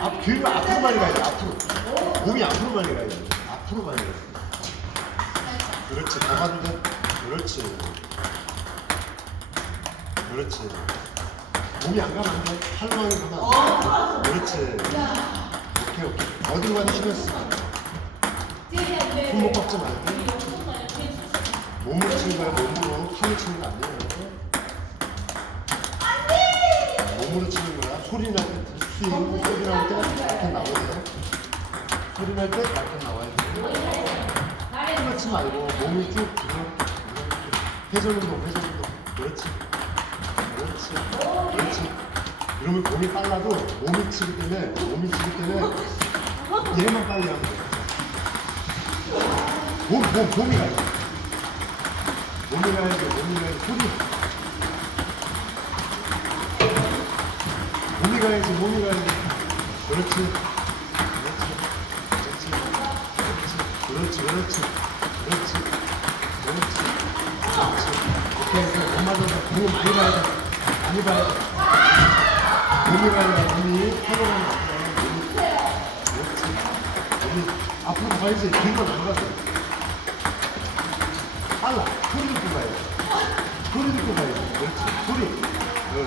앞, 뒤로 앞으로 많이 가야 돼, 앞으로. 몸이 앞으로 많이 가야 돼. 앞으로 많이 가야 돼. 그렇지, 더 돼. 그렇지. 그렇지. 몸이 안 가면 안 돼. 팔로만 가면 안 돼. 그렇지. 오케이, 오케이. 어디로 가도 신경 쓰지 마. 손목 꺾지 말고. 몸으로 치는 거야, 몸으로. 팔로 치는 거 아니에요. 몸으로 치는 거야. 소리 날 때, 소리 날 때, 돼. 소리 날 때, 이렇게 나와야 돼. 그렇지 말고, 몸이 쭉. 회전 운동, 회전 운동. 그렇지. 그렇지. 그렇지. 이러면 몸이 빨라도, 몸이 치기 때문에, 몸이 치기 때문에, 얘만 빨리 하면 돼. 몸, 몸, 몸이 가야 돼. 몸이 가야 돼, 몸이 가야 돼. 소리. 몸이 가야지, 몸이 가야지. 그렇지. 그렇지. 그렇지. 그렇지. 그렇지. 그렇지. 그렇지. 그렇지. 오케이, 오케이. 못 맞아서 몸 많이 가야 돼. 많이 가야 돼. 몸이 가야 돼, 몸이. 편안하면 안 돼. 몸이. 그렇지. 몸이 앞으로 가야지. 뒤로 안 가서. 빨라. 소리 듣고 가야 돼. 소리 듣고 가야 돼. 그렇지. 소리. 그래.